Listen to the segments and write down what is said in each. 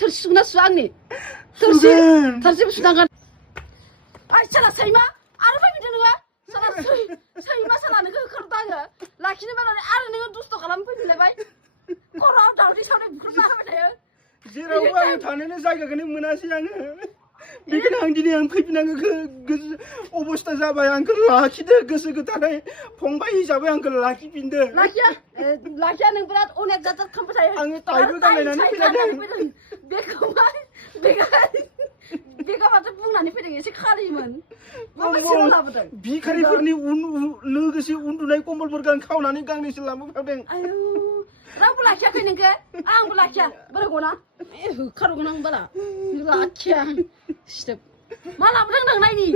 थोरसि सुना सुवा आंनि थोरसि सुनांगोन आइ साला सैमा आरो फैफिनदो नोङो साला सैमा साला नोङो होखारदो आङो लाखिनो बानानै आरो नोङो दुस्थ' खालामनो फैफिनलायबाय खर'आव दावदै सावदै बुख्रुबना होबाय थायो जेरावबो आं थानोनो जायगाखौनो मोनासै आङो बेखायनो आं दिनै आं फैफिनांगौ अबस्था जाबाय आंखौ लाखिदो गोसो गोथारै फंबाय हिसाबै आंखौ लाखिफिनदो लाखिया नों बिराद अनेक जाथार खालामबाय थायो आङो टाइबो गानलायनानै फैलायदों बेगा माथो बुंनानै फैदों एसे खारिमोन माबायदि लाबोदों भिखारिफोरनि लोगोसे उन्दुनाय कम्बलफोरखौ आं खावनानै गांनैसो लाबोफादों आयौ रावबो लाखियाखै नोंखो आंबो लाखिया बोरै गना होखारगोन आं बारा लाखिया सिथोब मा लाबोदों नों नायनि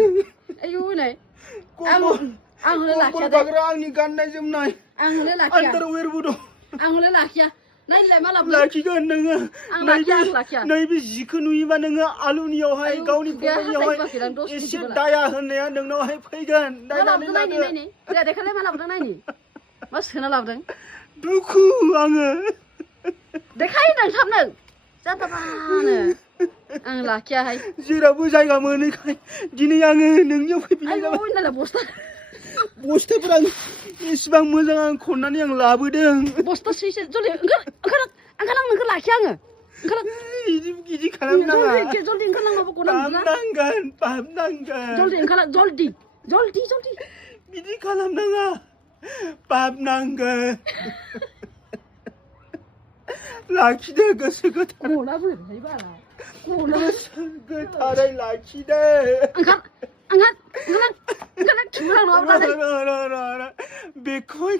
आयौ नै आं हले लाखिया दे आंनि गाननाय जोमनाय आं हले लाखिया आन्दारवेरबो दं आं हले लाखिया नायलाय मा लाबोदों लाखिगोन नोङो आं लाखिया नैबे जिखौ नुयोबा नोङो आलुनियावहाय गावनि फंबायनियावहाय एसे दाया होननाया नोंनावहाय फैगोन नायनि देखायलाय मा लाबोदों नायनि मा सोना लाबोदों दुखु आङो देखाय नोंथाबनो जाबाबानो आं लाखियाहाय जेरावबो जायगा मोनैखाय दिनै आङो नोंनियाव फैफिननाय जाबाय नालाय बस्थाफोरा एसेबां मोजां आं खननानै आं लाबोदों बस्था सैसे जल्दि ओंखार नोंखौ लाखिया आङो ओंखार बिदि खालामनाङा जल्दि ओंखारनांगौ बाबनांगोन जल्दि ओंखार जल्दि बिदि खालामनाङा बाबनांगोन लाखिदो गोसो गोथारै गोसो गोथारै लाखिदो बेगखौ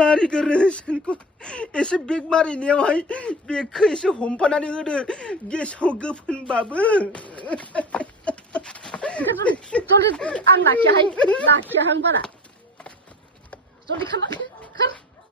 मारिगोरनो एसे बेग मारिनायावहाय बेगखौ एसे हमफानानै होदो गेसाव गोफोनबाबो जल्दि आं लाखियाहाय बारा जल्दि खालाम